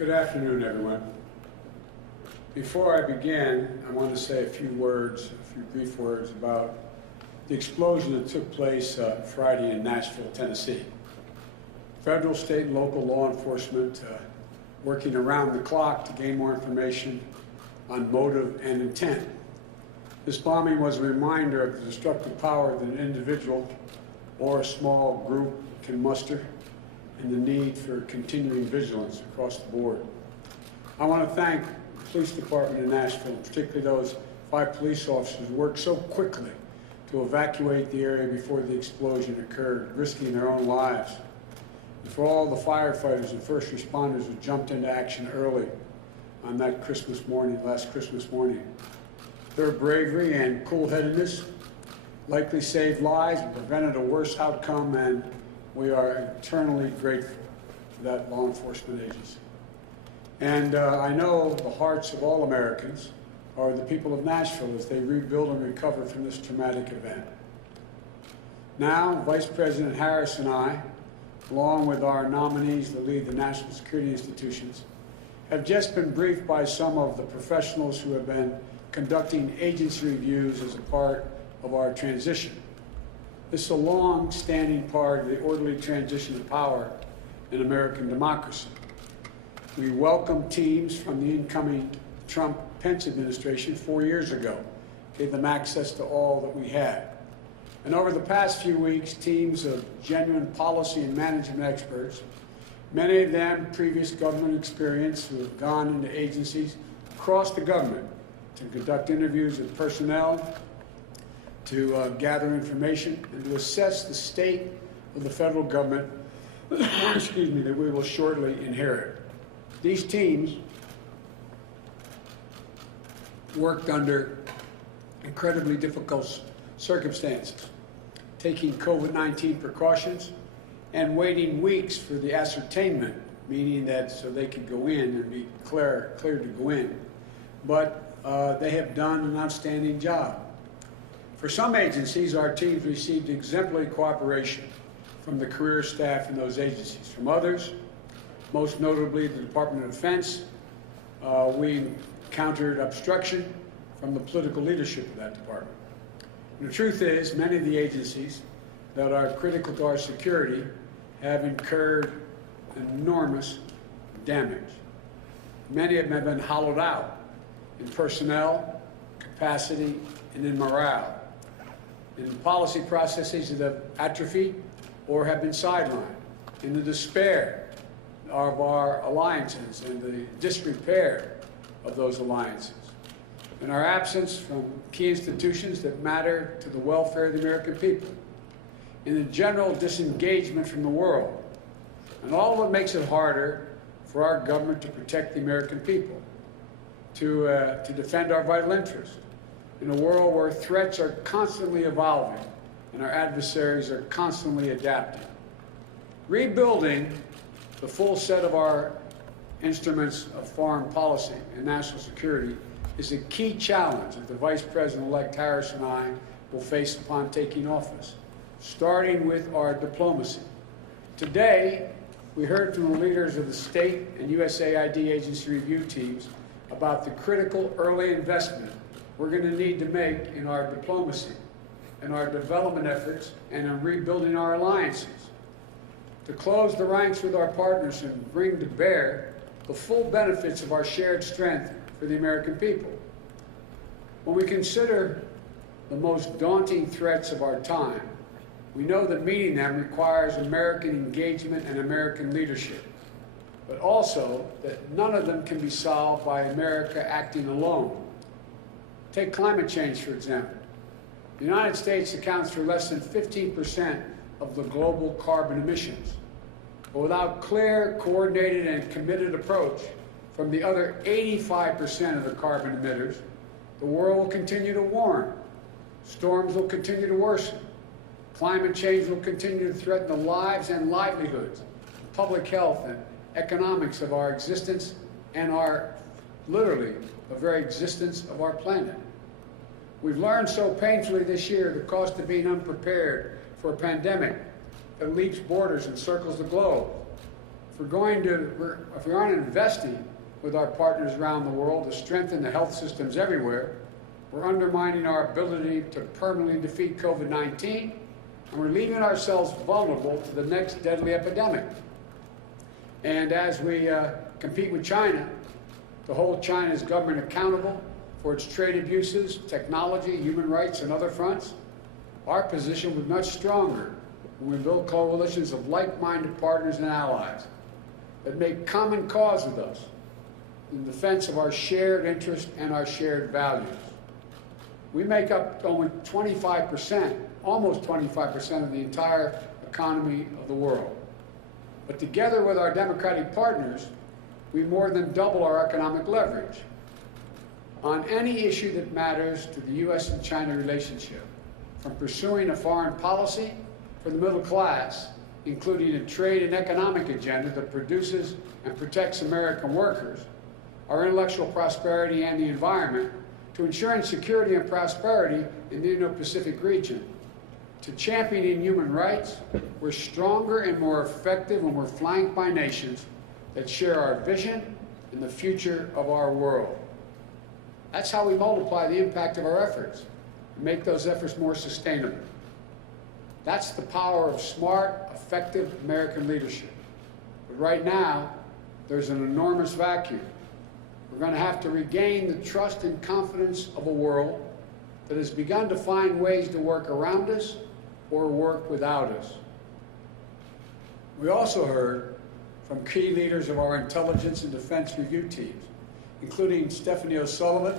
Good afternoon, everyone. Before I begin, I want to say a few brief words about the explosion that took place Friday in Nashville, Tennessee. Federal, state, and local law enforcement working around the clock to gain more information on motive and intent. This bombing was a reminder of the destructive power that an individual or a small group can muster and the need for continuing vigilance across the board. I want to thank the police department in Nashville, particularly those 5 police officers who worked so quickly to evacuate the area before the explosion occurred, risking their own lives. And for all the firefighters and first responders who jumped into action early on that last Christmas morning. Their bravery and cool-headedness likely saved lives and prevented a worse outcome, and we are eternally grateful for that law enforcement agency. And I know the hearts of all Americans are the people of Nashville as they rebuild and recover from this traumatic event. Now, Vice President Harris and I, along with our nominees to lead the national security institutions, have just been briefed by some of the professionals who have been conducting agency reviews as a part of our transition. This is a long-standing part of the orderly transition of power in American democracy. We welcomed teams from the incoming Trump-Pence administration 4 years ago, gave them access to all that we had. And over the past few weeks, teams of genuine policy and management experts, many of them previous government experience, who have gone into agencies across the government to conduct interviews with personnel, to gather information, and to assess the state of the federal government that we will shortly inherit. These teams worked under incredibly difficult circumstances, taking COVID-19 precautions and waiting weeks for the ascertainment, meaning that so they could go in and be cleared to go in. But they have done an outstanding job. For some agencies, our teams received exemplary cooperation from the career staff in those agencies. From others, most notably the Department of Defense, we encountered obstruction from the political leadership of that department. And the truth is, many of the agencies that are critical to our security have incurred enormous damage. Many of them have been hollowed out in personnel, capacity, and in morale, in policy processes that have atrophied or have been sidelined, in the despair of our alliances and the disrepair of those alliances, in our absence from key institutions that matter to the welfare of the American people, in the general disengagement from the world. And all of it makes it harder for our government to protect the American people, to defend our vital interests, in a world where threats are constantly evolving and our adversaries are constantly adapting. Rebuilding the full set of our instruments of foreign policy and national security is a key challenge that the Vice President-elect Harris and I will face upon taking office, starting with our diplomacy. Today, we heard from the leaders of the state and USAID agency review teams about the critical early investment we're going to need to make in our diplomacy, in our development efforts, and in rebuilding our alliances, to close the ranks with our partners and bring to bear the full benefits of our shared strength for the American people. When we consider the most daunting threats of our time, we know that meeting them requires American engagement and American leadership, but also that none of them can be solved by America acting alone. Take climate change, for example. The United States accounts for less than 15% of the global carbon emissions. But without clear, coordinated, and committed approach from the other 85% of the carbon emitters, the world will continue to warm. Storms will continue to worsen. Climate change will continue to threaten the lives and livelihoods, public health and economics of our existence and literally, the very existence of our planet. We've learned so painfully this year the cost of being unprepared for a pandemic that leaps borders and circles the globe. if we aren't investing with our partners around the world to strengthen the health systems everywhere, we're undermining our ability to permanently defeat COVID-19, and we're leaving ourselves vulnerable to the next deadly epidemic. And as we compete with China to hold China's government accountable for its trade abuses, technology, human rights, and other fronts, our position was much stronger when we build coalitions of like-minded partners and allies that make common cause with us in defense of our shared interests and our shared values. We make up only 25%, almost 25% of the entire economy of the world. But together with our democratic partners, we more than double our economic leverage on any issue that matters to the U.S. and China relationship, from pursuing a foreign policy for the middle class, including a trade and economic agenda that produces and protects American workers, our intellectual prosperity and the environment, to ensuring security and prosperity in the Indo-Pacific region, to championing human rights. We're stronger and more effective when we're flanked by nations that share our vision and the future of our world. That's how we multiply the impact of our efforts and make those efforts more sustainable. That's the power of smart, effective American leadership. But right now, there's an enormous vacuum. We're going to have to regain the trust and confidence of a world that has begun to find ways to work around us or work without us. We also heard from key leaders of our intelligence and defense review teams, including Stephanie O'Sullivan,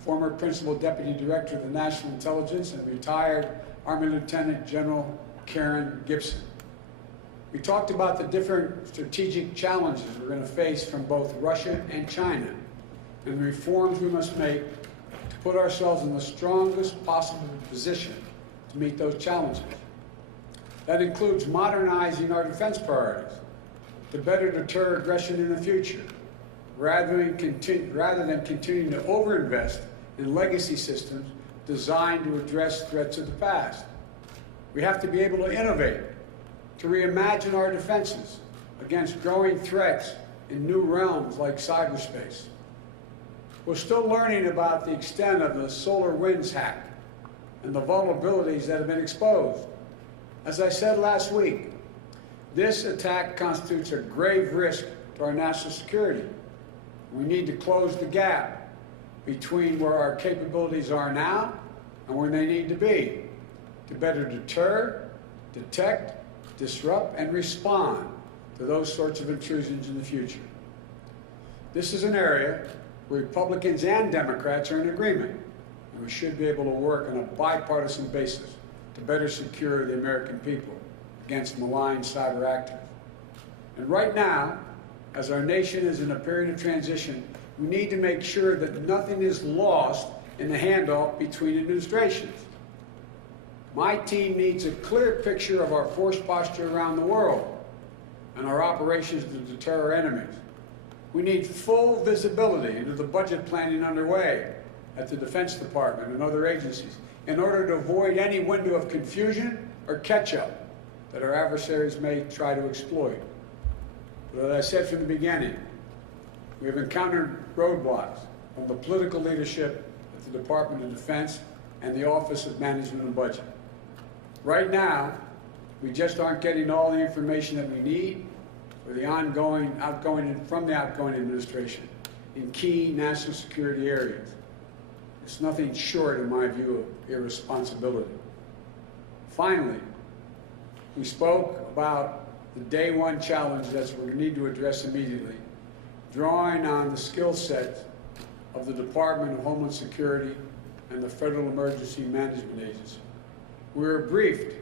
former Principal Deputy Director of the National Intelligence, and retired Army Lieutenant General Karen Gibson. We talked about the different strategic challenges we're going to face from both Russia and China, and the reforms we must make to put ourselves in the strongest possible position to meet those challenges. That includes modernizing our defense priorities to better deter aggression in the future, rather than continuing to overinvest in legacy systems designed to address threats of the past. We have to be able to innovate, to reimagine our defenses against growing threats in new realms like cyberspace. We're still learning about the extent of the SolarWinds hack and the vulnerabilities that have been exposed. As I said last week, this attack constitutes a grave risk to our national security. We need to close the gap between where our capabilities are now and where they need to be to better deter, detect, disrupt, and respond to those sorts of intrusions in the future. This is an area where Republicans and Democrats are in agreement, and we should be able to work on a bipartisan basis to better secure the American people against malign cyber actors. And right now, as our nation is in a period of transition, we need to make sure that nothing is lost in the handoff between administrations. My team needs a clear picture of our force posture around the world and our operations to deter our enemies. We need full visibility into the budget planning underway at the Defense Department and other agencies in order to avoid any window of confusion or catch-up that our adversaries may try to exploit. But as I said from the beginning, we have encountered roadblocks from the political leadership at the Department of Defense and the Office of Management and Budget. Right now, we just aren't getting all the information that we need for the outgoing administration in key national security areas. It's nothing short, in my view, of irresponsibility. Finally, we spoke about the day one challenge that we need to address immediately, drawing on the skill set of the Department of Homeland Security and the Federal Emergency Management Agency. We were briefed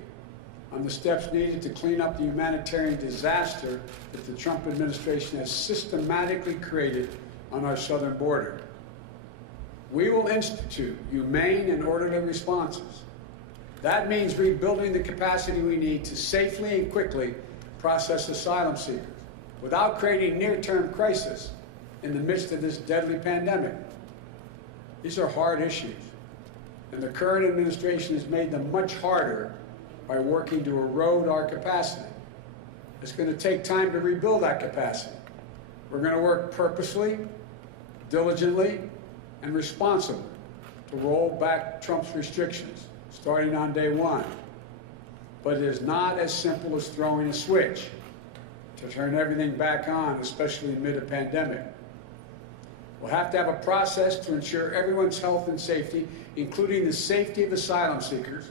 on the steps needed to clean up the humanitarian disaster that the Trump administration has systematically created on our southern border. We will institute humane and orderly responses. That means rebuilding the capacity we need to safely and quickly process asylum seekers without creating near-term crisis in the midst of this deadly pandemic. These are hard issues, and the current administration has made them much harder by working to erode our capacity, It's going to take time to rebuild that capacity. We're going to work purposely, diligently, and responsibly to roll back Trump's restrictions, starting on day one. But it is not as simple as throwing a switch to turn everything back on, especially amid a pandemic. We'll have to have a process to ensure everyone's health and safety, including the safety of asylum seekers,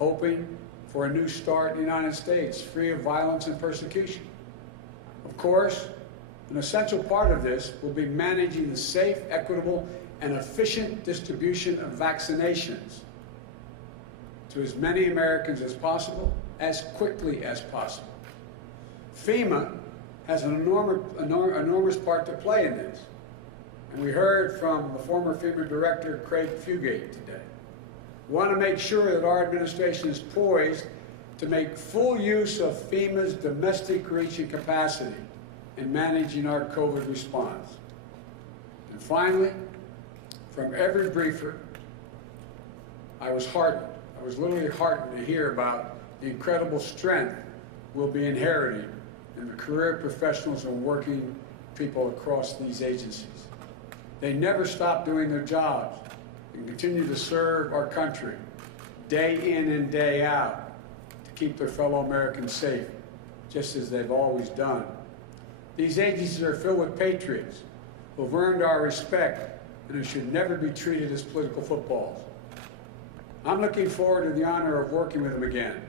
hoping for a new start in the United States, free of violence and persecution. Of course, an essential part of this will be managing the safe, equitable, and efficient distribution of vaccinations to as many Americans as possible, as quickly as possible. FEMA has an enormous part to play in this, and we heard from the former FEMA director, Craig Fugate, today. We want to make sure that our administration is poised to make full use of FEMA's domestic reach and capacity in managing our COVID response. And finally, from every briefer, I was heartened. I was literally heartened to hear about the incredible strength we'll be inheriting in the career professionals and working people across these agencies. They never stop doing their jobs and continue to serve our country day in and day out to keep their fellow Americans safe, just as they've always done. These agencies are filled with patriots who have earned our respect and who should never be treated as political footballs. I'm looking forward to the honor of working with them again,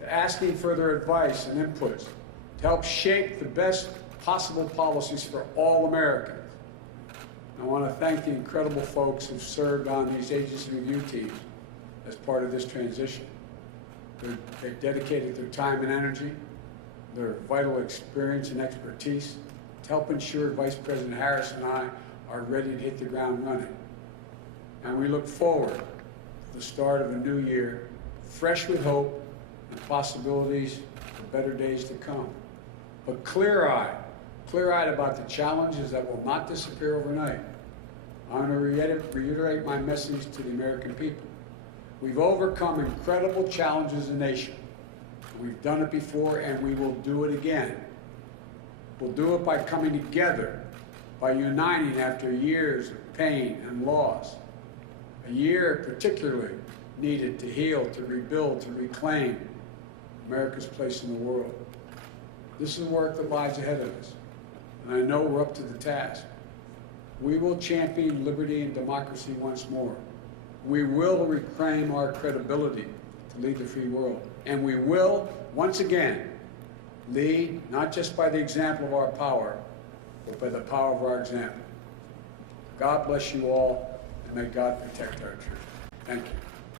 to asking further advice and inputs to help shape the best possible policies for all Americans. I want to thank the incredible folks who've served on these agency review teams as part of this transition. They've dedicated their time and energy, their vital experience and expertise to help ensure Vice President Harris and I are ready to hit the ground running. And we look forward to the start of a new year, fresh with hope and possibilities for better days to come. But clear-eyed about the challenges that will not disappear overnight. I want to reiterate my message to the American people. We've overcome incredible challenges as a nation. We've done it before, and we will do it again. We'll do it by coming together, by uniting after years of pain and loss. A year particularly needed to heal, to rebuild, to reclaim America's place in the world. This is work that lies ahead of us, and I know we're up to the task. We will champion liberty and democracy once more. We will reclaim our credibility to lead the free world. And we will, once again, lead not just by the example of our power, but by the power of our example. God bless you all, and may God protect our truth. Thank you.